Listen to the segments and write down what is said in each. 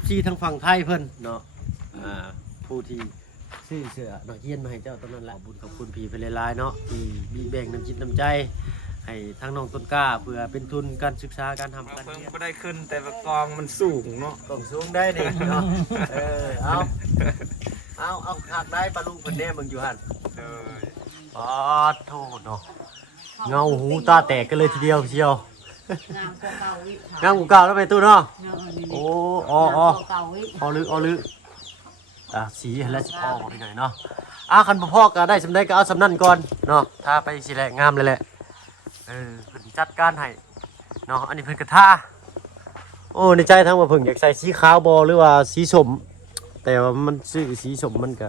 FC ทางฝั่งไทยเพิ่นเนาะผู้ที่ซื้อเสื้อนักเรียนมาให้เจ้าตอนนั้นแหละขอบคุณพี่เพิ่นหลายๆเนาะที่มีแบ่งน้ำจิตน้ำใจให้ทั้งน้องต้นกล้าเพื่อเป็นทุนการศึกษาการทำการเรียนก็ได้ขึ้นแต่กองมันสูงเนาะกองสูงได้นี่เนาะเอาหักได้ปลาลูกเพิ่นแน่มึงอยู่หั่นปอดโทษเนาะเงาหูตาแตกกันเลยทีเดียวเชียวงามกว่าเก่าแล้วไปตู้เนาะโอ้เอาลึสีแล้วสิพ่อบอกไปหน่อยเนาะคันพ่อก็ได้สำได้ก็เอาสำนั่นก่อนเนาะถ้าไปสิแหละงามเลยแหละเพิ่นจัดการให้เนาะอันนี้เพิ่นกระทาโอ้ในใจทั้งว่าเพิ่นอยากใส่สีขาวบอหรือว่าสีส้มแต่ว่ามันซื้อสีส้มมันก็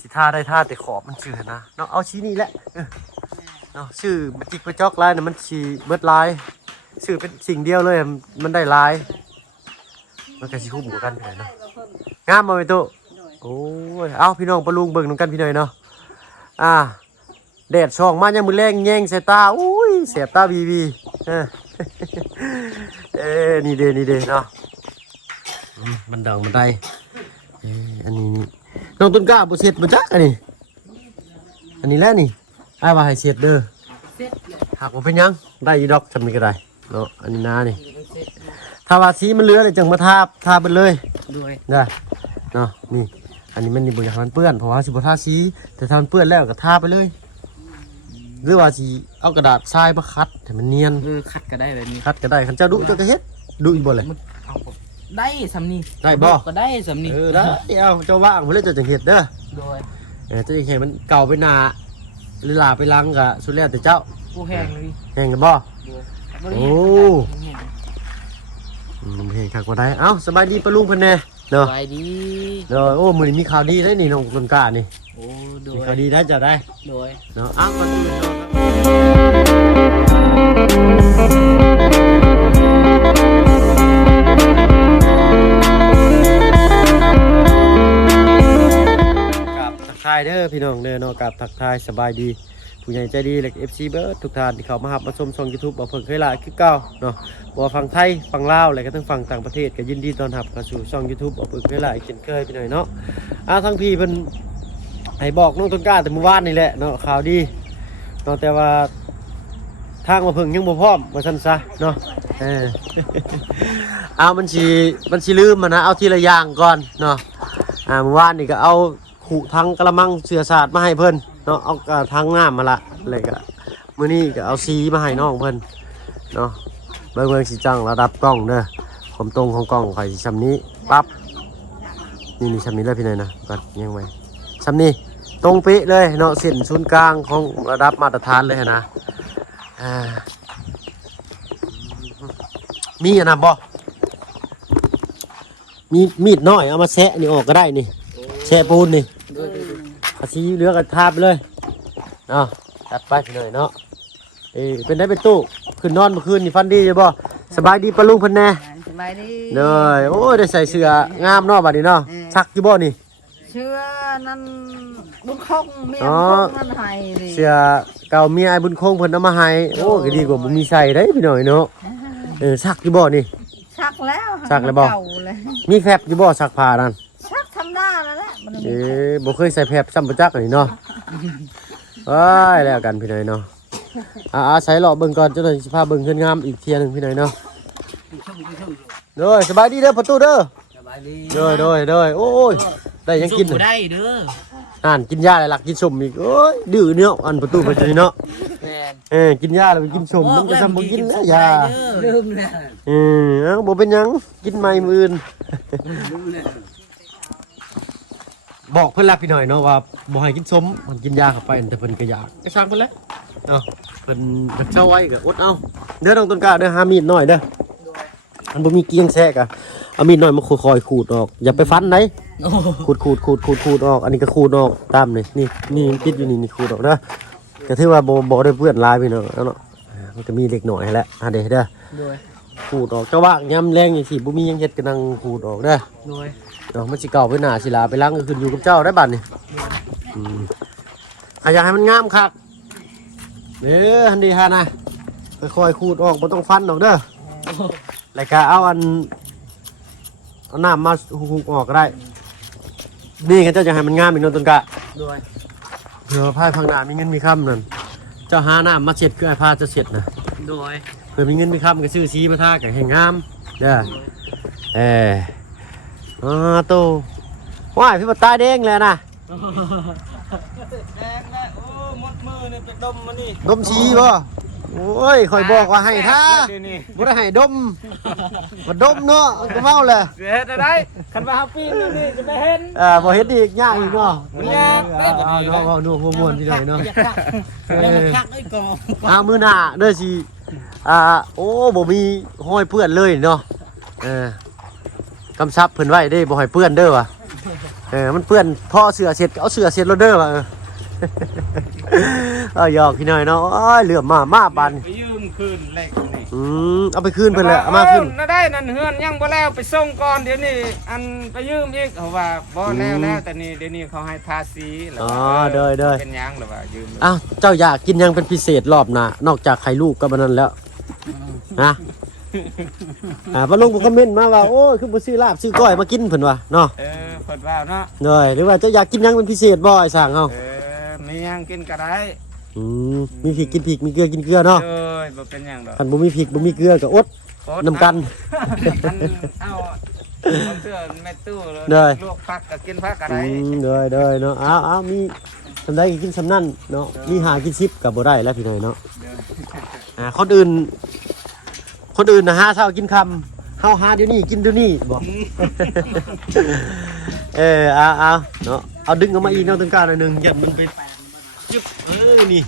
สีท่าได้ท่าแต่ขอบมันชื่อนะเนาะเอาสีนี้แหละเนาะชื่อมันจิกไปจอกลายนะมันสีเบิดลายชื่อเป็นสิ่งเดียวเลยมันได้ลายมันก็สิคุ้มกว่ากันเลยเนาะงามมาไปตู้โอ้ยเอาพี่น้องปะลุงเบิ่งนำกันพี่หน่อยเนาะแดดส่องมายังมือแรงแยงใส่ตาอุ้ยเสียบตาบีนี่เด้เนาะมันดังมันได้อันนี้น้องต้นกล้าบ่เสร็จบ่จักอันนี้แหละนี่อ้ายว่าให้เสร็จเด้อหากว่าเป็นยังได้อยู่ดอกทำนี่ก็ได้เนาะอันนี้นานี่ถ้าว่าสีมันเหลือเลยจังมาทาไปเลยด้วยได้เนาะนี่อันนี้มันนี่บ่อยากให้มันเปื้อนเพราะว่าสิบ่ทาสีแต่ถ้ามันเปื้อนแล้วก็ทาไปเลยหรือว่าสิเอากระดาษทรายมาคัดให้มันเนียนคัดก็ได้แบบนี้คัดก็ได้คันเจ้าดุเจ้าก็เฮ็ดดุอีกบ่เลยได้สำนี่ได้บ่ก็ได้สำนี่ได้เอาเจ้าว่างเพิ่นเลยเจ้าจังเฮ็ดเด้อโดยเจ้าจังเฮ็ดมันเก่าไปหน้าหรือลาไปล้างก็สุดแล้วแต่เจ้าผู้แห้งเลยแห้งกันบ่โอ้แห้งคักบ่ได้เอ้าสบายดีปะลุงเพิ่นแน่เนาะสบายดีเนาะโอ้มื้อนี้มีข่าวดีได้นี่น้องต้นกล้านี่โอ้โดยมีข่าวดีได้จะได้โดยเนาะก่อนอื่นเนาะกับทักทายเด้อพี่น้องเด้อเนาะกับทักทายสบายดีผู้ใหญ่ใจดีและ FC เบิร์ดทุกท่านที่เข้ามาหับมาชมช่อง YouTube บ่เพิ่งเคยละคือเก่าเนาะบ่ฝั่งไทยฝั่งลาวและก็ทั้งฝั่งต่างประเทศก็ยินดีต้อนรับเข้าสู่ช่อง YouTube บ่เพิ่งเคยละอีกเช่นเคยพี่น้อยเนาะทั้งพี่เพิ่นให้บอกน้องต้นกล้าแต่เมื่อวานนี่แหละเนาะข่าวดีเนาะแต่ว่าทางมาเพิ่งยังบ่พร้อมว่าซั่นซะเนาะมันสิลืมมันนะเอาทีละอย่างก่อนเนาะเมื่อวานนี่ก็เอาขู่ทั้งกระมังเสือสาดมาให้เพิ่นเนาะเอาทั้งน้ำมาละอะไรก็มื้อนี้ก็เอาสีมาให้น้องเพิ่นเนาะเบิ่งสิจังระดับกล้องเด้อความตรงของกล้องข่อยสิซำนี้ปั๊บนี่ซำนี้เลยพี่น้อยนะก่อนยังไว้ซำนี้ตรงเป๊ะเลยเนาะเส้นศูนย์กลางของระดับมาตรฐานเลยนะมีอันนั้นบ่มีมีดน้อยเอามาแซะนี่ออกก็ได้นี่แซะปูนนี่เอาสีเหลืองก็ทาไปเลยเนาะตัดไปเลยเนาะเป็นได้เป็นตู้ขึ้นนอนเมื่อคืนนี่ฟันดีอยู่บ่สบายดีปะลุงเพิ่นแน่สบายดีเลยโอ้ยได้ใส่เสื้องามเนาะบัดนี้เนาะซักอยู่บ่นี่เสื้อนั้นบุญคงเมียบุญคงนั่นให้นี่เสื้อเก่าเมียไอ้บุญคงเพิ่นเอามาให้โอ้ก็ดีกว่าบ่มีใส่ได้พี่น้อยเนาะซักอยู่บ่นี่ซักแล้วซักแล้วบ่มีแฟบอยู่บ่ซักผ้านั่นซักทำได้แล้วแหละบ่เคยใส่แฟบซ้ำบ่จักนี่เนาะว้ายแล้วกันพี่น้อยเนาะใส่หล่อเบิ่งก่อนจังได๋สิพาเบิ่งเฮือนงามอีกเที่ยนึงพี่น้อยเนาะเด้อสบายดีเด้อประตูเด้อสบายดีเด้อโอ้ยได้ยังกินได้เด้อกินยาอะไรหลักกินสมอีกโอ้ยดื้อเนาะอันประตูไปนี่เนาะกินยาแล้วไปกินสมมันก็ซ้ำบ่กินนะยาลืมแล้วบ่เป็นหยังกินใหม่มื้ออื่นบอกเพิ่นละพี่หน่อยเนาะว่าบ่ให้กินสมมันกินยาเข้าไปแต่เพิ่นก็อยากก็ช่างเพิ่นแหละเนาะเพิ่นเช้าไว้ก็อดเอาเด้อน้องต้นกล้าเด้อหามีดหน่อยเด้อมันบ่มีเกียงแซะกะเอามีดหน่อยมาค่อยๆขูดออกอย่าไปฟันไหนขูดออกอันนี้ก็ขูดออกตามนี่ติดอยู่นี่ขูดออกเด้อก็ถือว่าบ่ได้เปื้อนลายพี่น้องเนาะมันก็มีเล็กน้อยให้แล้วเด้อขูดออกเจ้าว่างยามแรงจังซี่บ่มีหยังเฮ็ดก็นั่งขูดออกเด้อเนาะมันสิเก่าไปหน้าสิลาไปล้างก็ขึ้นอยู่กับเจ้าได้บัดนี่อยากให้มันงามคักหันดีฮะนะค่อยๆขูดออกบ่ต้องฟันออกเด้อแล้วก็เอาอัน เอาน้ำมาหุบออกก็ได้นี่กันเจ้าจะให้มันงามอีกเนาะต้นกะ ด้วย เดี๋ยวพายพังหน้ามีเงินมีค่ำนั่นเจ้าหาน้ำมาเช็ดคือไอ้ผ้าจะเช็ดนะ ด้วย เพื่อมีเงินมีค่ำก็ซื้อสีมาทากับแห่งงามเด้อโตว้ายพี่บัตตาแดงเลยนะ แดงแล้วโอ้หมดมือนี่ไปดมมานี่ ดมชีบ่โอ้ยคอยบอกว่าให้ท่าบ่ได้ให้ดมบ่ดมเนาะก็เมาเลย เสียจะได้คันว่าฮับปี้นี่จะไม่เห็น บ่เฮ็ดอีกยากอีกเนาะ มันยาก เอาดูหัวม่วนพี่หน่อยเนาะ แล้วมันคักไอ้กอ มื้อหน้าเด้อสิโอ้บ่มีห้อยเปื้อนเลยเนาะกำชับเพิ่นไว้เด้บ่ให้เปื้อนเด้อว่ะมันเปื้อนพอเสื้อเสร็จก็เอาเสื้อเสร็จแล้วเด้อว่ะหยอกพี่หน่อยเนาะเหลื่อมมาบาน ไปยืมคืนเหล็กนี่ เอาไปคืนเพิ่นแหละเอามาคืน น่าได้นั่นเฮือนยังบ่แล้วไปส่งก่อนเดี๋ยวนี้อันไปยืมอีกเขาว่าบ่แล้วแต่นี่เดี๋ยวนี้เขาให้ทาสีแล้วเป็นยังหรือว่ายืม อ้าวเจ้าอยากกินยังเป็นพิเศษรอบหน้านอกจากไข่ลูกก็บันนั้นแล้วนะมาลงคอมเมนต์มาว่าโอ้ยคือบ่ซื้อลาบซื้อก้อยมากินเพิ่นว่าเนาะ เพิ่นว่าเนาะ หรือว่าเจ้าอยากกินยังเป็นพิเศษบ่ไอ้สร้างเฮา มียังกินก็ได้ มีพริกกินพริกมีเกลือกินเกลือเนาะ บ่เป็นหยังดอก คันบ่มีพริกบ่มีเกลือก็อดน้ำกัน เอาเสื้อแม่ตู้เลย ได้ ลวกผักก็กินผักก็ได้ เลยเนาะเอามีสำได้กินสำนั่นเนาะมีหากินซิปก็บ่ได้แล้วพี่น้อยเนาะคนอื่นนะหาเช้ากินค่ำเฮาหาเดี๋ยวนี้กินเดี๋ยวนี้บ่ เอาเนาะเอาดึงออกมาอีกเนาะตึงกาหน่อยนึงอย่ามันไปยึบนี่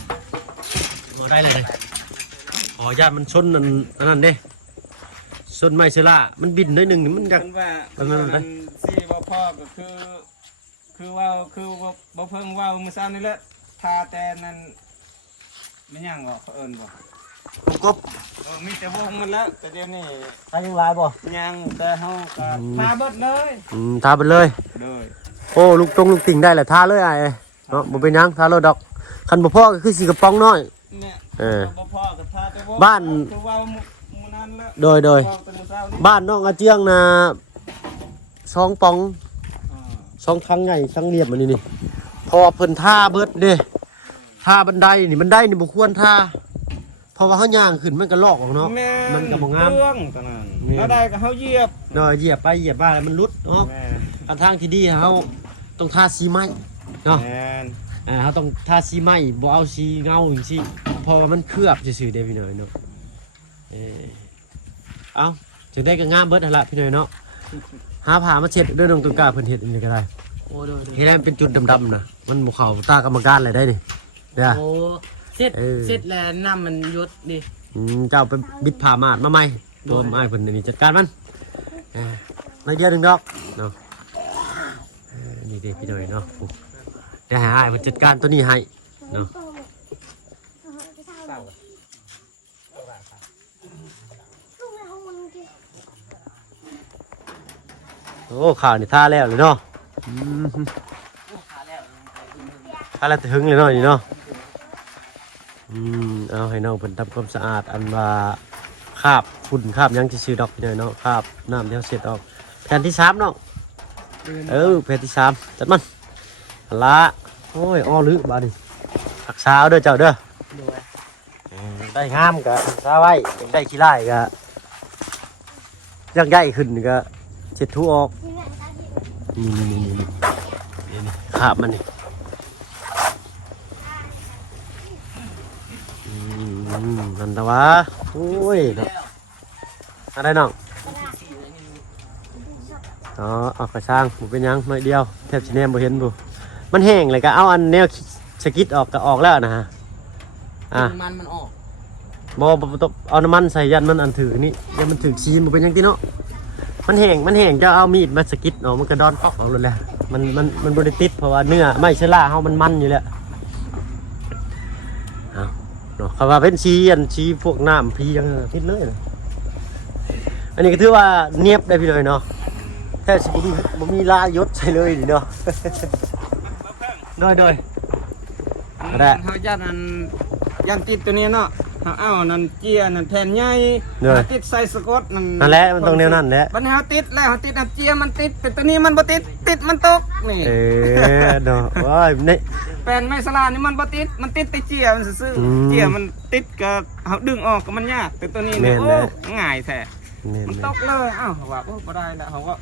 บ่ได้เลยขอญาตมันชนนั่นเด้ชนไม้เชล่ามันบินหน่อยนึงมันอยาก มันสิบ่พอก็คือว่าบ่เพิ่งว่ามื้อเช้านี่แหละทาแต่นั้นไม่หยังบ่เขาเอิ้นบ่ กบ มีแต่วงมันแล้วแต่เดี๋ยวนี้ ทายังลายบ่ ยังแต่เฮาก็ทาเบิดเลย ทาไปเลย เลย โอ้ลูกติ่งได้แหละทาเลยไอ้เนาะบ่เป็นหยังทาเลยดอกคันบ่พอก็คือสีกระป๋องน้อย เนี่ยบ่พอก็ทาแต่วง บ้าน คือว่ามื้อนั้นแล้ว โดยบ้านน้องอาเจียงนะ2 ป๋อง2ครั้งใหญ่ครั้งเรียบมันนี่พอเพิ่นทาเบิดเด้ทาบันไดนี่บ่ควรทาเพราะว่าเฮาย่างขึ้นมันก็ลอกออกเนาะมันก็บ่งาม เรื่องตอนนั้นแล้วได้ก็เฮาเหยียบ เนาะเหยียบไปเหยียบมาแล้วมันหลุดเนาะอันทางที่ดีเฮาต้องทาสีไม้เนาะ แม่น เฮาต้องทาสีไม้บ่เอาสีเงาจังซี่เพราะว่ามันเคลือบซื่อๆเด้พี่น้อยเนาะเอาจังได้ก็งามเบิดหั่นล่ะพี่น้อยเนาะหาผ้ามาเช็ดด้วยน้องตุงกาเพิ่นเฮ็ดอันนี้ก็ได้ โอ้โดย เฮ็ดให้มันเป็นจุดดำๆนะมันบ่เข้าตากรรมการเลยได้นี่เด้อ โอ้เสร็จแล้วน้ำมันหยดดิ เจ้าไปบิดผ้ามาดมาใหม่ตัวอ้ายเพิ่นนี่จัดการมันมาเยอะนึงดอกเนาะนี่เด้พี่น้อยเนาะเดี๋ยวให้อ้ายเพิ่นจัดการตัวนี้ให้เนาะโอ้ข่าวนี่ท่าแล้วเลยเนาะท่าแล้วถึงเลยเนาะนี่เนาะเอาให้น้องเพิ่นทำความสะอาดอันว่าคราบฝุ่นคราบหยังที่ซื้อดอกพี่น้อยเนาะคราบน้ำเดี๋ยวเสร็จออกแผ่นที่3เนาะแผ่นที่3จัดมันละโอ้ยอ้อลึบาดนี่รักษาเอาเด้อเจ้าเด้อได้งามก็รักษาไว้ได้ขี้ไล่ก็ยังใหญ่ขึ้นก็เช็ดถูออกนี่ขาบมันนี่นั่นแต่ว่าโอ้ยอะไรน้องเอากระช่างผมเป็นยังไม่เดียวแทบจะแนมบ่เห็นบุมันแห้งเลยก็เอาอันแนวสกิดออกก็ออกแล้วนะฮะมันออก บ่ต้องเอาน้ำมันใส่ยันมันอันถือนี่ยันมันถือชีมเป็นยังที่เนาะมันแห้งจะเอามีดมาสกิดออกมันกระดอนปอกออกเลยแหละมันบริติดเพราะว่าเนื้อไม่ใช่ล่าเฮามันอยู่แล้วเอาเนาะคำว่าเป็นชีพวกน้ำพียังติดเลยนะอันนี้ก็ถือว่าเนียบได้พี่เลยเนาะแค่สิบ่มีลายศใส่เลยดิเนาะโดยเฮายันติดตัวนี้เนาะ เอานั่นเจียนั่นแผ่นใหญ่ติดใส่สกอตนั่นแหละมันตรงแนวนั้นแหละ บัดนี้เฮาติดแล้วเฮาติดเจียมันติดเป็นตัวนี้มันบ่ติดมันตกนี่ เนาะว้ายนี่ แผ่นไม้สลานี่มันบ่ติดมันติดแต่เจียมันซื่อเจียมันติดก็เฮาดึงออกก็มันยากแต่ตัวนี้เนี่ยโอ้ง่ายแท้มันตกเลยอ้าวว่าบ่ได้แล้วเฮาก็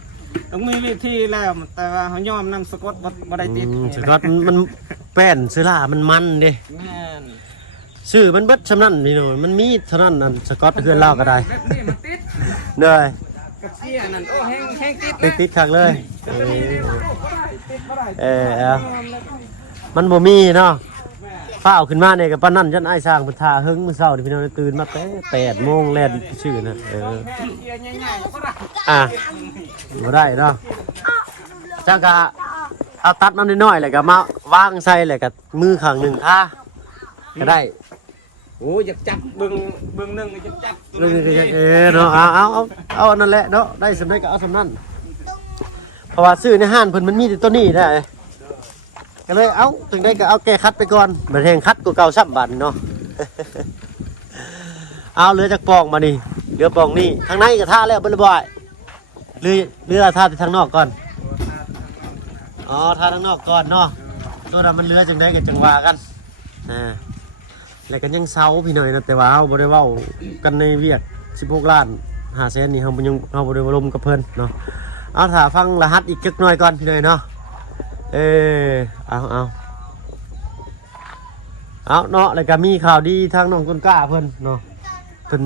ต้องมีวิธีแล้วแต่ว่าเฮายอมนำสกอตบ่ได้ติด สกอตมันแป้นเสื้อล่ามันเด้ แม่น ชื่อมันเบิดชำนั่นนี่หนูมันมีเท่านั้นนั่นสกอตเพื่อนเล่าก็ได้ แบบนี้มันติด เด้อ กับเจียนั่นโอ้แห้งติด ติดขักเลย ตัวนี้เนี่ยบ่ได้ เอามันบ่มีเนาะฟ้าวขึ้นมาเนี่ยกับป้านั่นจันไอ้สร้างพุทธาเฮิงมื้อเช้านี่พี่น้องตื่นมาแต่8 โมงแล่นชื่อนะแผ่นเจียใหญ่ๆก็ได้ บ่ได้เนาะเจ้าก็เอาตัดมันน้อยๆเลยก็มาวางใส่เลยก็มือข้างหนึงท่าก็ได้ โอ้อยากจับเบิ่งนึงอยากจับ เนาะเอานั่นแหละเนาะได้สำเร็จก็เอาสำนั้นเพราะว่าซื้อในห้างเพิ่นมันมีแต่ตัวนี้ได้ก็เลยเอาถึงได้ก็เอาแก้คัดไปก่อนบัดแฮงคัดกว่าเก่าซ้ำบัดเนาะ เอาเหลือจากปองมานี่เหลือปองนี่ทางในก็ท่าแล้วเบิ่บ่อยเรือท่าไปทางนอกก่อนอ๋อท่าทางนอกก่อนเนาะตัวนั้นมันเหลือจังได๋ก็จังว่ากันแล้วก็ยังเซาพี่หน่อยนะแต่ว่าเฮาบ่ได้เว้ากันในเวียก16 ล้าน5แสนนี่เฮาบ่ได้ลมกับเพิ่นเนาะเอาถ้าฟังรหัสอีกจักหน่อยก่อนพี่หน่อยเนาะเอาเนาะแล้วก็มีข่าวดีทางน้องต้นกล้าเพิ่นเนาะเพิ่น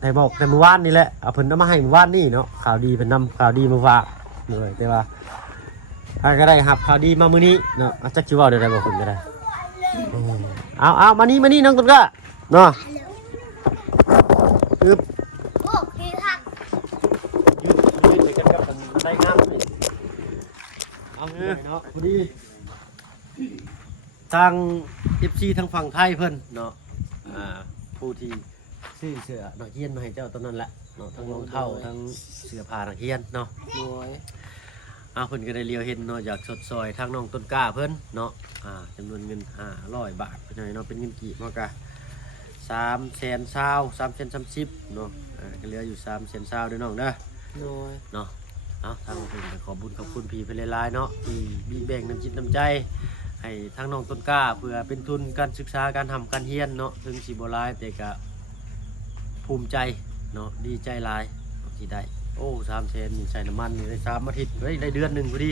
ได้บอกแต่เมื่อวานนี่แหละเอาเพิ่นเอามาให้เมื่อวานนี่เนาะข่าวดีเพิ่นนำข่าวดีมาฝากเลยแต่ว่าถ้าก็ได้รับข่าวดีมามื้อนี้เนาะจักสิเว้าได้บ่เพิ่นก็ได้เอามานี่น้องต้นกล้าเนาะอึ๊บโอ้พี่ทัก ยืดไปกันกับมันได้งามนี่เอาเนาะพอดีทาง FC ทางฝั่งไทยเพิ่นเนาะผู้ที่ซื้อเสื้อนักเรียนมาให้เจ้าตอนนั้นแหละเนาะทั้งรองเท้าทั้งเสื้อผ้านักเรียนเนาะ โอ้ย เพิ่นก็ได้เลียวเห็นเนาะอยากสดซอยทางน้องต้นกล้าเพิ่นเนาะจำนวนเงิน500 บาทเป็นไงเนาะเป็นเงินกี่เนาะกะ320,000 330เนาะก็เหลืออยู่320,000ด้วยน้องเด้อ โอ้ย เนาะทางเพิ่นก็ขอบุญขอบคุณพี่เพิ่นหลายๆเนาะที่มีแบ่งน้ำจิตน้ำใจให้ทางน้องต้นกล้าเพื่อเป็นทุนการศึกษาการทำการเรียนเนาะถึงสิบ่หลายแต่ก็ภูมิใจเนาะดีใจหลายที่ได้โอ้300,000นี่ใส่น้ำมันนี่ได้3 อาทิตย์เฮ้ยได้เดือนหนึ่งพอดี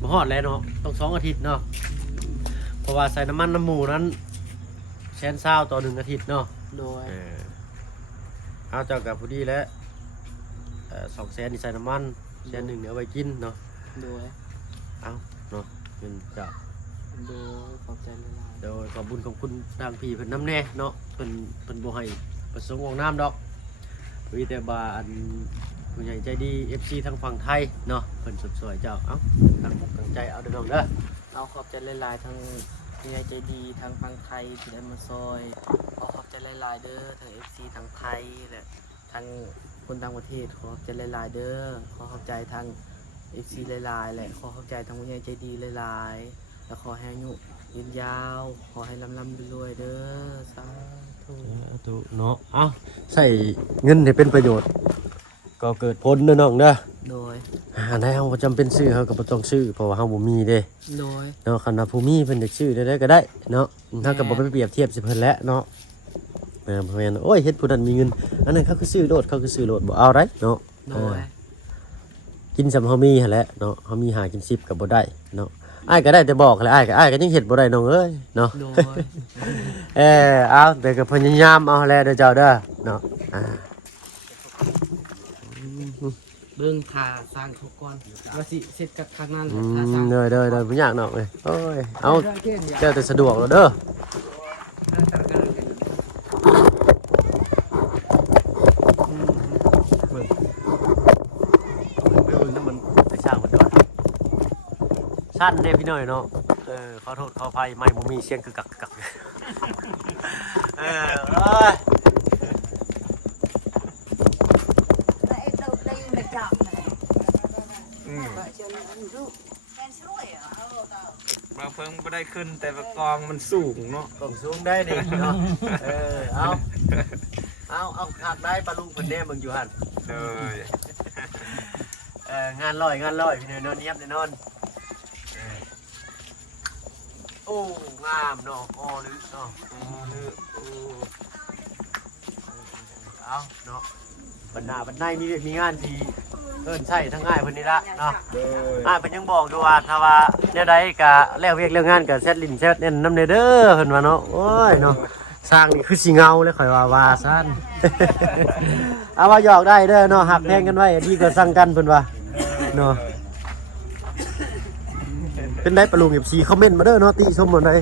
บ่ฮอดแล้วเนาะต้อง2 อาทิตย์เนาะเพราะว่าใส่น้ำมันน้ำหมูนั้น120,000ต่อ1 อาทิตย์เนาะ โดย เอาเจ้ากับพอดีแล้ว200,000นี่ใส่น้ำมัน100,000เอาไว้กินเนาะ โดย เอาเนาะเงินเจ้า โดยขอบใจหลาย โดยขอบบุญขอบคุณทางพี่เพิ่นน้ำแน่เนาะเพิ่นบ่ให้ประสงค์ออกน้ำดอกมีแต่บาอันผู้ใหญ่ใจดี FC ทางฝั่งไทยเนาะเพิ่นสดสวยเจ้าเอ้าตั้งอกตั้งใจเอาเด้อน้องเด้อ ๆเอาขอบใจหลายๆทั้งผู้ใหญ่ใจดีทางฝั่งไทยที่ได้มาซอยขอบใจหลายๆเด้อทาง FC ทางไทยและทางคนต่างประเทศขอบใจหลายๆเด้อขอบใจทาง FC หลายๆและขอบใจทางผู้ใหญ่ใจดีหลายๆและขอให้อายุยืนยาวขอให้ร่ำๆรวยๆเด้อสาธุ ถูกเนาะเอาใส่เงินให้เป็นประโยชน์ก็เกิดผลเด้อน้องเด้อ โดย ได้เฮาบ่จำเป็นซื้อเฮาก็บ่ต้องซื้อเพราะว่าเฮาบ่มีเด้ โดย เนาะคันว่าผู้มีเพิ่นอยากซื้อได้ก็ได้เนาะเฮาก็บ่ไปเปรียบเทียบสิเพิ่นแล้วเนาะแม่นโอ้ยเฮ็ดผู้นั้นมีเงินอันนั้นเขาคือซื้อโลดบ่เอาได้เนาะ โดย กินสำเฮามีหั่นแหละเนาะเฮามีหากิน10ก็บ่ได้เนาะอ้ายก็ได้แต่บอกแหละอ้ายก็ยังเฮ็ดบ่ได้น้องเอ้ยเนาะ โดย เอาแต่ก็พยายามเอาแหละเด้อเจ้าเด้อเนาะเบิ่งทาสร้างทุกก้อนว่าสิเสร็จกับทางนั้นทาสร้าง เด้อบ่ยากเนาะเอ้ยโอ้ยเอาเจ้าแต่สะดวกแล้วเด้อเบิ่งน้ำมันไปสร้างมันด้วยสั้นเด้พี่น้อยเนาะขอโทษขออภัยไม่บ่มีเสียงคือกักเอ้ย ได้đâu đây là chậm này. Vậy cho nên rượu. Khen suối à? เราเพิ่งไม่ได้ขึ้นแต่ว่ากองมันสูงเนาะ กล่องสูงได้ดิเนาะเอาหักได้ปลาลูกคนแน่มึงอยู่หัน เลย งานลอยพี่นอนเนียบแน่นอนโอ้งามเนาะอ๋อลึกเนาะเอาเนาะบรรณามีงานที่เอิ้นใช่ทั้งง่ายเพิ่นนี่ละเนาะ เลย เพิ่นยังบอกด้วยว่าถ้าว่าแนวใดก็แล้วเวียกแล้วงานก็เซตลิ้นเซตเน่นนำเด้อเพิ่นว่าเนาะโอ้ยเนาะสร้างนี่คือสิเงาเลยข่อยว่าซั่น เอาว่าหยอกได้เด้อเนาะหักแพงกันไว้ดีกว่าสั่งกันเพิ่นว่าเนาะเป็นได้ปลุงFCคอมเมนต์มาเด้อเนาะติชมบ่ได้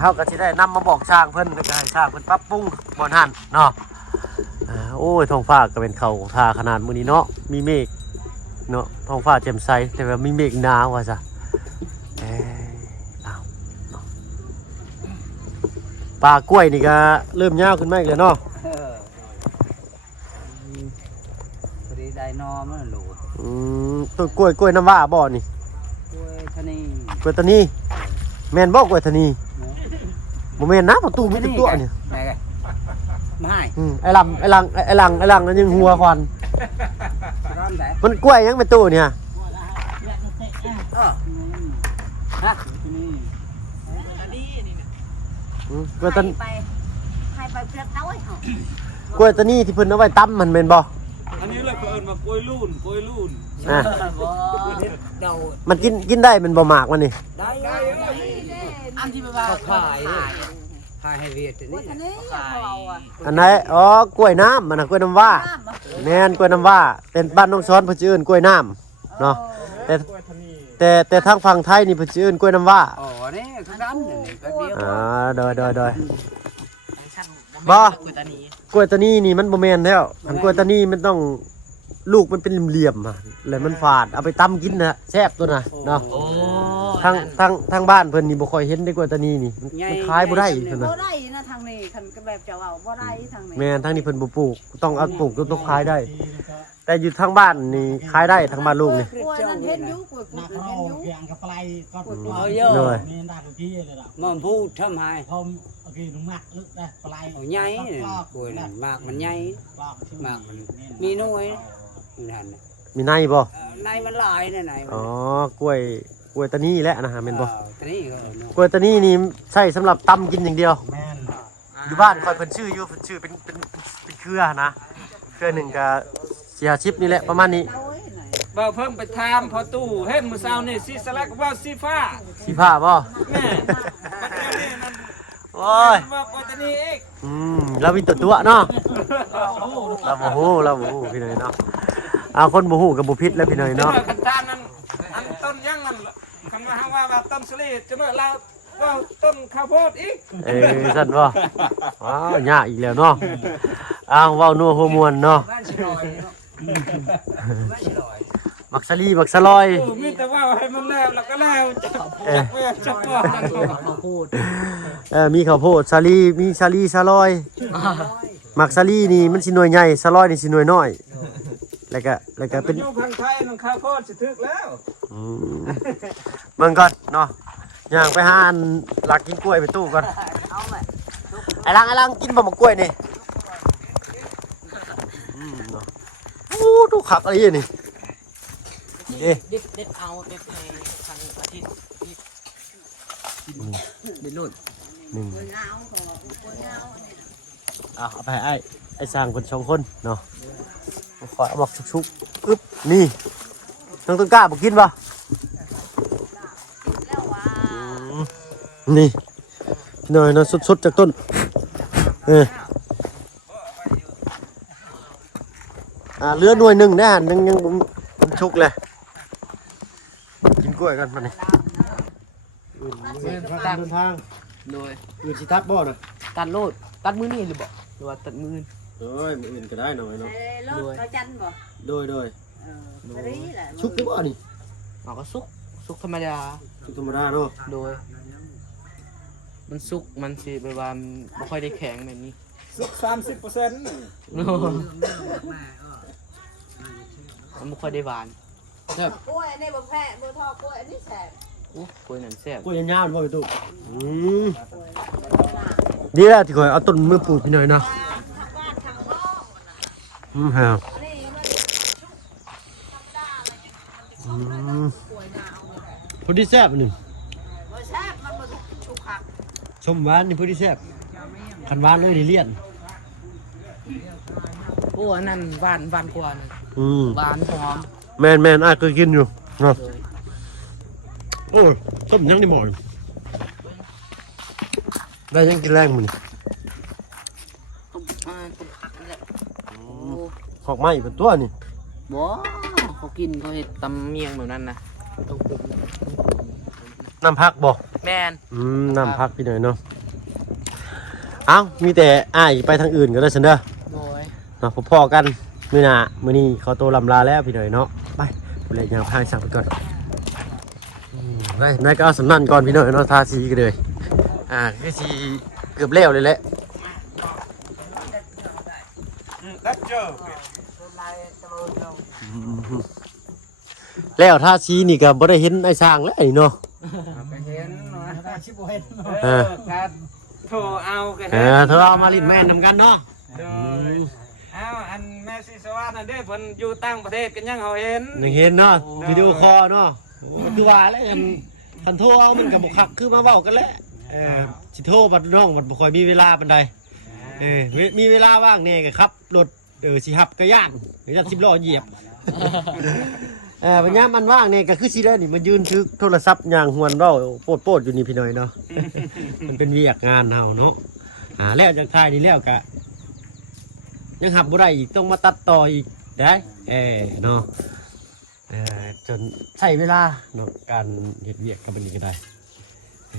เฮาก็สิได้นำมาบอกสร้างเพิ่นแล้วก็ให้สร้างเพิ่นปรับปรุงบ่อนหั่นเนาะโอ้ยท้องฟ้าก็เป็นเขาทาขนาดมื้อนี้เนาะมีเมฆเนาะท้องฟ้าแจ่มใสแต่ว่ามีเมฆหนาว่าซะเอาเนาะป่ากล้วยนี่ก็เริ่มยาวขึ้นมาอีกแล้วเนาะ พอดีได้นอมันโหลด ต้นกล้วยน้ำว้าบ่นี่ ด้วยทนี่ กล้วยตานีแม่นบ่กล้วยตานีบ่แม่นนะประตูมีแต่ตัวเนี่ย ได้ไงไม่ ไอ้หลังนั่นยังหัวควัน ร้อนแต่ มันกล้วยยังเป็นตู้เนี่ย ฮะนี่ กล้วยตา ให้ไปเพื่อนเอาไว้เหรอก ล้วยตานีที่เพิ่นเอาไว้ตำมันแม่นบ่ อันนี้เลยเพิ่นมากล้วยลุ่น อ่ะ เดา มันกินได้มันบ่หมากมันนี่ ได้อันที่ไปว่าขายให้เวียดนี่ อันนี้เขาเอาอ่ะ อันไหนอ๋อกล้วยน้ำมันน่ะกล้วยน้ำว้าแม่นกล้วยน้ำว้าเป็นบ้านน้องซ้อนเพิ่นชื่อเอิ้นกล้วยน้ำเนาะแต่ทางฝั่งไทยนี่เพิ่นชื่อเอิ้นกล้วยน้ำว้า อ๋อนี่คือกันนี่แป๊บเดียว โดยบ่ กุยตานี กล้วยตานีนี่มันบ่แม่นแล้วอันกล้วยตานีมันต้องลูกมันเป็นเหลี่ยมๆอ่ะแล้วมันฝาดเอาไปตำกินนะแซ่บตัวน่ะเนาะ โอ้ ทางบ้านเพิ่นนี่บ่ค่อยเห็นได้กล้วยตานีนี่มันคล้ายบ่ได้เพิ่น บ่ น่ะ ได้นะทางนี้คันก็แบบเจ้าเอาบ่ได้ทางนี้ แม่นทางนี้เพิ่นบ่ปลูกต้องเอาปลูกต้องขายได้ แต่อยู่ทางบ้านนี่ขายได้ทางบ้านลูกนี่ กล้วยนั่นเห็นอยู่กล้วยกุดเห็นอยู่ เกี่ยงกับปลายก็ เยอะ โดย มีได้ทุกที่เลยล่ะ มันพูดทำไม พมโอเคนุ่มมากลึกได้ปลาย เอาใหญ่กุยมากมันใหญ่มากมันมีน้อยมันหัน มีในบ่ ในมันหลายนะไหน อ๋อกล้วยตานีแหละนะฮะแม่นบ่ ตอนนี้ก็ กล้วยตานีนี่ใช้สำหรับตำกินอย่างเดียว แม่น อยู่บ้านคอยเพิ่นชื่ออยู่เพิ่นชื่อเป็นเครือนะเครือหนึงก็40นี่แหละประมาณนี้ เอาไว้ไหน บ่เพิ่งไปถามพอตู้เฮ็ดมื้อเช้านี่สีสลักว่าสีฟ้า สีผ้าบ่ แม่บัดนี้มัน โอ้ย ว่ากล้วยตานีอีก เรามีตัวเนาะเราบ่ฮู้พี่น้อยเนาะคนบ่ฮู้ก็บ่ผิดแล้วพี่น้อย เนาะ เนาะ คันทานนั้นอันต้นยังนั่นคันว่าต้นสลีจะเมื่อเราว่าต้นข้าวโพดอีก สั่นบ่ว้าวยากอีกแล้วเนาะเว้านัวหัวม่วนเนาะ บ้านชิลอยบ้านชิลอย มักสลีมักสลอย มีแต่ว่าให้มันแล้วก็แล้วจับปอ เขาพูด มีข้าวโพดสาลีมีสาลีสลอยมักสลีนี่มันสิหน่วยใหญ่สลอยนี่สิหน่วยน้อยแล้วก็เป็น อยู่พันไทยนั่นข้าวโพดสิถึกแล้ว เบิ่งก่อนเนาะย่างไปหาอันลักกินกล้วยไปตู้ก่อน เอาไว้ ไอ้ลังกินบ่มะกล้วยนี่เนาะโอ้ดูคักอะไรนี่เอ๊ะ เด็ดเอาเด็ดในทางอาทิตย์เด็ดนู่น หนึ่ง กล้วยงาวก็กล้วยงาวอันนี้ เอาไปให้ไอ้สร้างคนสองคนเนาะขอเอาบอกชุกๆอึ๊บนี่น้องต้นกล้าบอกกินป่ะ แล้วว่า นี่หน่อยนะสดๆจากต้นเหลือหน่วยหนึ่งนะยังผมชุกเลยกินกล้วยกันมาเนี่ยเดินทาง โดย อื่นสิตัดบ่อนะ ตัดโลดตัดมือนี่หรือบอกหรือว่าตัดมือ โดยมืออื่นก็ได้หน่อยเนาะ รถเขาจันบ่ โดย สรีแหละ ชุกหรือบ่นี่ เราก็สุกธรรมดา ชุกธรรมดาเนาะ โดย มันสุกมันสิแบบว่าไม่ค่อยได้แข็งแบบนี้ สุก30% มันไม่ค่อยได้หวาน กล้วยอันนี้บ่แพ้บ่ทอกล้วยอันนี้แสบ อ้กล้วยนั่นแซ่บ กล้วยยาวๆบ่ไปตู้ดีแล้วที่ข่อยเอาต้นมือปลูกพี่หน่อยเนาะฮะพอดีแซ่บหนึ่งชมหวานนี่พอดีแซ่บคันหวานเลยดิเลี่ยน โอ้อันนั้นหวานกว่านะหวานหอม แมนเคยกินอยู่เนาะโอ้ยต้มยังได้หมดได้ยังกินแรงมัน ต้มผักนั่นแหละ ขอกไม้เป็นตัวนี่ บ่เขากินเขาเห็ดตำเมียงแบบนั้นนะต้องปรุง น้ำพักบ่ แมน น้ำพักพี่หน่อยเนาะเอ้ามีแต่อ้ายไปทางอื่นก็ได้ซันเด้อ โดย เนาะพอๆกันมื้อหน้ามื้อนี้ขอตัวลำลาแล้วพี่หน่อยเนาะไปผู้เล่นยาวพางสั่งไปก่อนได้ก็เอาสำนันก่อนพี่หน่อยเนาะทาสีกันเลยคือสีเกือบแล้วเลยแหละ ดักเจอ แล้วทาสีนี่ก็บ่ได้เห็นไอ้สร้างแล้วนี่เนาะ ไปเห็นเนาะ ได้ชิบเห็น การโทรเอากัน เธอเอามาลิ้นแม่นำกันเนาะ เอาอันแม่ซีสวัสดิ์นั่นเด้เพิ่นอยู่ต่างประเทศกันยังเฮาเห็น ยังเห็นเนาะวิดีโอคอลเนาะคือว่าแล้วคันโทรเอามันก็บ่คักคือมาเว้ากันแหละสิโทรบัดน้องบัดบ่ค่อยมีเวลาปานใดมีเวลาว่างแน่ก็ครับรถสิหับก็ย่านยัด10ล้อเหยียบปัญญามันว่างเนี่ยก็คือสิได้นี่มันยืนถือโทรศัพท์ย่างหวนเว้าโปดอยู่นี่พี่น้อยเนาะ มันเป็นเวียกงานเฮาเนาะแล้วจากท้ายนี่แล้วก็ยังหับบ่ได้อีกต้องมาตัดต่ออีกได้เนาะจนใช้เวลาเนาะการเฮ็ดเวียกกับมันนี่ก็ได้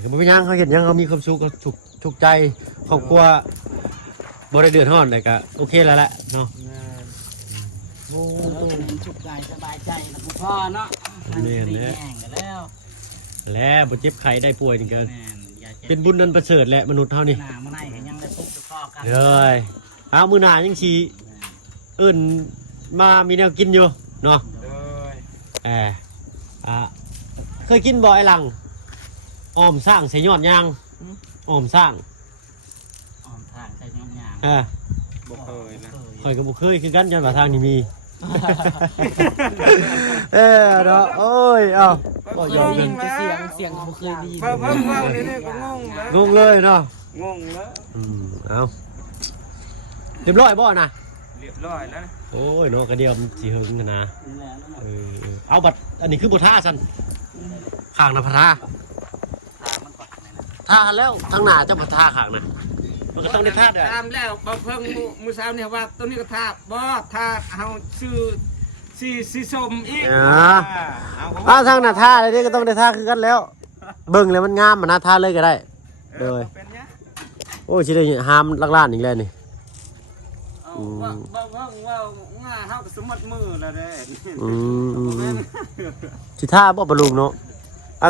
ก็บ่เป็นหยังเขาเฮ็ดหยังเขามีความสุขก็ถูกใจครอบครัวบ่ได้เดือดร้อนเลยก็โอเคแล้วแหละเนาะ โอ้ชุกใจสบายใจนะคุณพ่อเนาะดีแห้งกันแล้ว แล้วบ่เจ็บไข้ได้ป่วยนี่ก็ แม่นอย่าเจ็บ เป็นบุญนันประเสริฐแหละมนุษย์เฮานี่ หน้ามาไหนกันยังได้ปุ๊บจะพ่อกัน เลยเอามื้อหน้ายังสิเอิ้นมามีแนวกินอยู่เนาะเคยกินบ่ไอ้หลังอ้อมสร้างใส่ยอดยางอ้อมสร้าง อ่อนทางใส่ย้อนยาง บ่เคยนะ ข่อยก็บ่เคยคือกันยันว่าทางนี้มี เนาะโอ้ยก็ยอมกัน เสียงบ่เคยได้ยิน เว้านี่ก็งงแล้ว งงเลยเนาะ งงแล้ว เอาเรียบร้อยบ่น่ะ เรียบร้อยแล้ว โอ้ยเนาะกระเดียวมันสิหึงกันนะ นี่แหละนั่นแหละ เอาบัดอันนี้คือบ่ท่าซั่นข้างน่ะพะท่า ทางมันก่อนนะ ท่าแล้วทางหน้าเจ้าบ่ท่าข้างน่ะมันก็ต้องได้ท่าด้วย ตามแล้วบ่เพิ่งมื้อเช้านี่ว่าตัวนี้ก็ทาบ่ทาเฮาชื่อสีส้มอีกเอา ทางหน้าท่าเลยนี่ก็ต้องได้ท่าคือกันแล้ว เบิ่งแล้วมันงามมันน่าท่าเลยก็ได้เลย เป็นเนี้ย โอ้ยสิได้หามลักล้านอีกแล้วนี่ ว่าง่าเฮาก็สมมุติมือแล้วเด้ สิท่าบ่บรรลุเนาะ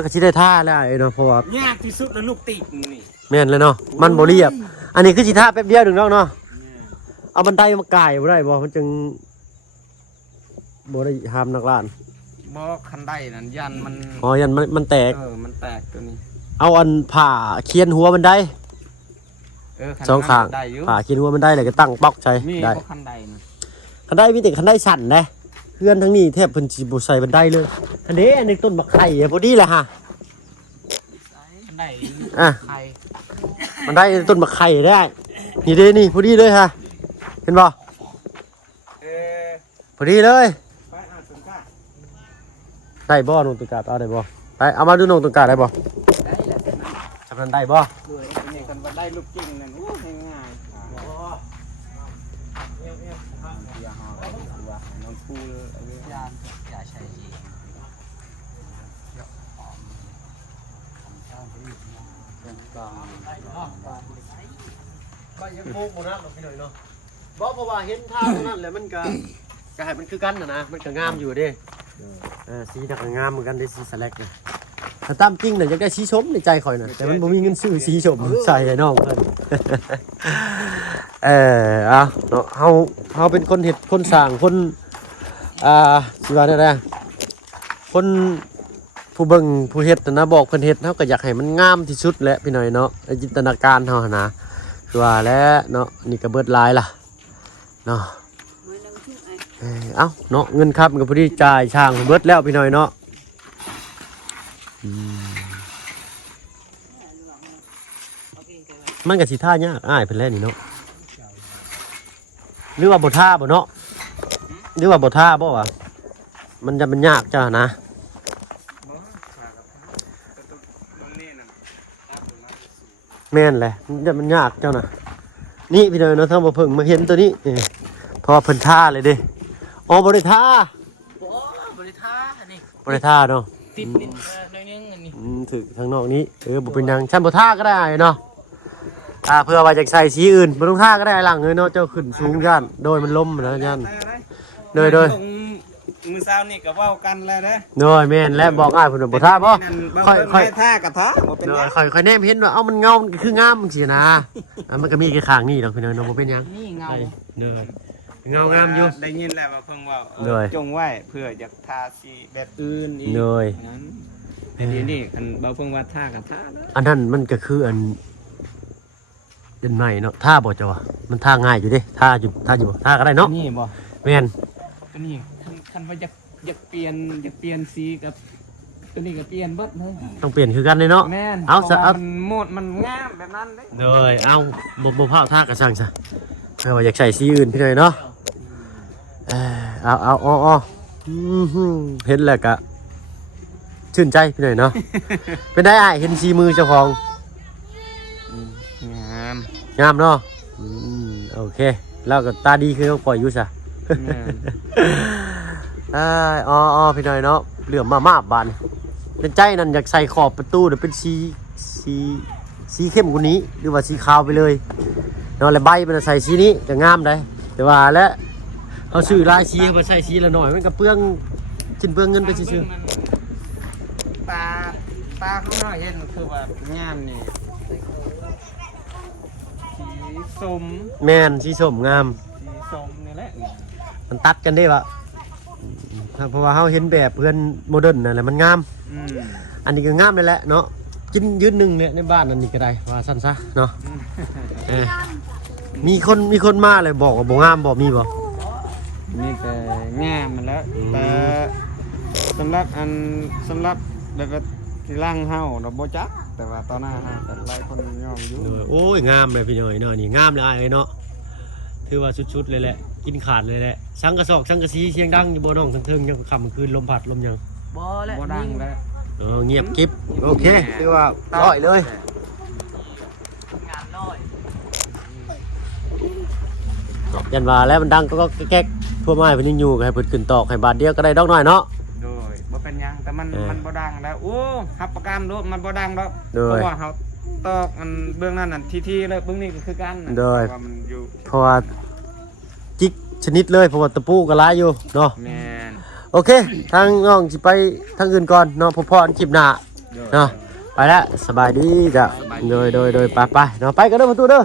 ก็สิได้ท่าแล้วไอ้เนาะเพราะว่าย ากที่สุดแล้วลูกติกนี่ แม่นเลยเนาะมันบ่เรียบอันนี้คือสิท่าแป๊บเดียวนึงเนาะเอาบันไดมาก่ายบ่ได้บ่มันจึงบ่ได้หามนักล้าน บ่คันไดนั่นยันมัน ยันมันแตก มันแตกตัวนี้ เอาอันผ่าเคียนหัวบันไดสองข้าง ได้อยู่ ผ่าเคียนหัวบันไดเลยก็ตั้งป๊อกใส่ มี ได้ คันไดนะ คันไดมีแต่คันไดสั่นนะเพื่อนทั้งนี้แทบเพิ่นสิบ่ใส่บันไดเลยคันนี้อันนี้ต้นมะไข่พอดีแหละฮะ ได้ ไข่บันไดต้นมะไข่ได้นี่เด้นี่พอดีเลยฮะเห็นบ่พอดีเลย ไปอ่านสงกรานต์ ได้บ่น้องตุกกาเอาได้บ่ไปเอามาดูน้องตุกกาได้บ่ ได้แหละ สำนันได้บ่ ด้วยนี่กันว่าได้ลูกจริงนั่นโอ้ง่ายๆอย่าหาว่าน้องพูดอย่าใช้ ก็ยังโมกบ่นะพี่หน่อยเนาะบ่เพราะว่าเห็นท่าตรงนั้นแหละมันก็ให้มันคือกันนะมันก็งามอยู่เด้สีน่ะก็งามเหมือนกันได้สีสแลกเลยถ้าตามจริงน่ะอยากได้สีชมในใจข่อยน่ะแต่มันบ่มีเงินซื้อสีชมใส่ให้น้องเพิ่น เอาเนาะเฮาเป็นคนเฮ็ดคนสร้างคนสิว่าได้คนผู้ ผู้เบิ่งผู้เฮ็ดนะบอกเพิ่นเฮ็ดเฮาก็อยากให้มันงามที่สุดแหละพี่น้อยเนาะจินตนาการเฮาหั่นนะคือว่าแล้วเนาะนี่ก็เบิดหลายล่ะเนาะเอ้าเนาะเงินครับก็พอดีจ่ายช่างเบิดแล้วพี่น้อยเนาะมันก็สิท่ายากอ้ายเพิ่นแลนี่เนาะหรือว่าบ่ท่าบ่เนาะหรือว่าบ่ท่าบ่วะมันจะมันยากจ้านะแม่นแหละมันยากเจ้านะนี่พี่น้อยเนาะถ้าบ่เพิ่งมาเห็นตัวนี้เพราะว่าเพิ่นท่าเลยเด้อ๋อบ่ได้ท่า โอ้บริท่าอันนี้ บ่ได้ท่าเนาะ ติดนิดหน่อยนึงอันนี้ ถึกทางนอกนี้บ่เป็นหยังชั้นบ่ท่าก็ได้เนาะเพื่อว่าจะใส่สีอื่นบ่ต้องท่าก็ได้หลังเลยเนาะเจ้าขึ้นสูงย่านโดยมันล้มนะย่านโดย มือเช้านี่ก็เว้ากันแล้วนะ โดยแม่นและบอกอ้ายเพิ่นว่าบ่ท่าบ่ค่อย ท่ากับท่าบ่เป็น โด หยั ย ง ค่อยแนมเห็นว่าเอ้ามันเงามันคืองามจังซี่นะมันก็มีแค่ข้างนี้ดอกพี่น้อยเนาะบ่เป็นหยัง นี่เงา เด้อเงางามอยู่ ได้ยินแล้วว่าเพิ่งว่า โดย จงไว้เพื่ออยากทาสีแบบอื่นอีก โดย นั้นแต่เดี๋ยวนี้คันเบาเพิ่งว่าท่ากับท่าแล้ว อันนั้นมันก็คืออันเป็นใหม่เนาะท่าบ่จ้ะวะมันท่าง่ายอยู่เด้ท่าอยู่ท่าก็ได้เนาะ นี่บ่ แม่น ก็นี่คันว่าอยากเปลี่ยนสีกับตัวนี้ก็เปลี่ยนเบิดเลย ต้องเปลี่ยนคือกันเลยเนาะ แม่น เอาซะ พระ เอา ว่มันโหมดมันงามแบบนั้นเลย เลยเอาบ่พาท่ากระชังซะเออว่าอยากใส่สีอื่นพี่หน่อยเนาะเอาเห็นแล้วก็ชื่นใจพี่หน่อยเนาะ เป็นได้อ้ายเห็นสีมือเจ้าของ งาม งามเนาะโอเคแล้วก็ตาดีคือต้องปล่อยอยู่ซะ แม่น พี่หน่อยเนาะเหลือมมาบานเป็นใจนั่นอยากใส่ขอบประตูเดี๋ยวเป็นสีเข้มกว่านี้หรือว่าสีขาวไปเลยเนาะแล้วใบมันใส่สีนี้จะงามได้แต่ว่าแล้วเขาซื้อลายสีมาใส่สีละหน่อยมันก็เปลืองชิ้นเปลืองเงินไปซื่อ ตาข้างนอกเห็นคือแบบงามนี่สีส้ม ๆแม่นสีส้มงาม สีส้มนี่แหละ มันตัดกันได้ปะเพราะว่าเขาเห็นแบบเพื่อนโมเดิร์นนั่นแหละมันงาม อืม อันนี้ก็งามเลยแหละเนาะกินยืนหนึ่งเนี่ยในบ้านอันนี้ก็ได้ว่าสั้นซะเนาะมีคนมาเลยบอกว่าบ่งามบอกมีบ่ นี่แต่งามมันแล้วแต่สำหรับแบบว่าที่ร่างเฮาเราบ่จักแต่ว่าตอนหน้าเฮาแต่หลายคนยอมอยู่ โอ้ยงามเลยพี่หน่อยเนาะนี่งามเลยไอ้เนาะถือว่าชุดๆเลยแหละกินขาดเลยแหละสังกะสอกสังกะสีเสียงดังอยู่บ่น้องทั้งเทิงยังค่ำคืนลมพัดลมยัง บ่และ บ่ดังแล้ว เงียบกิ๊บโอเคถือว่าร้อยเลย งานน้อย ยันว่าแล้วมันดังก็แก๊กทั่วไม้เพิ่นยังอยู่ก็ให้เพิ่นขึ้นตอกให้บาทเดียวก็ได้ดอกน้อยเนาะ โดยบ่เป็นหยังแต่มันบ่ดังแล้วโอ้รับประกันโลดมันบ่ดังดอก โดย เพราะว่าเฮาตอกมันเบื้องนั้นน่ะทีๆเลยเบื้องนี้ก็คือกันน่ะ โดย ว่ามันอยู่ เพราะว่าจิกชนิดเลยเพราะว่าตะปูก็หลายอยู่เนาะ แม่น โอเคทางน้องสิไปทางอื่นก่อนเนาะพอพอคลิปหน้าเนาะไปแล้วสบายดีจ้ะโดยไปเนาะไปกันเด้อประตูเด้อ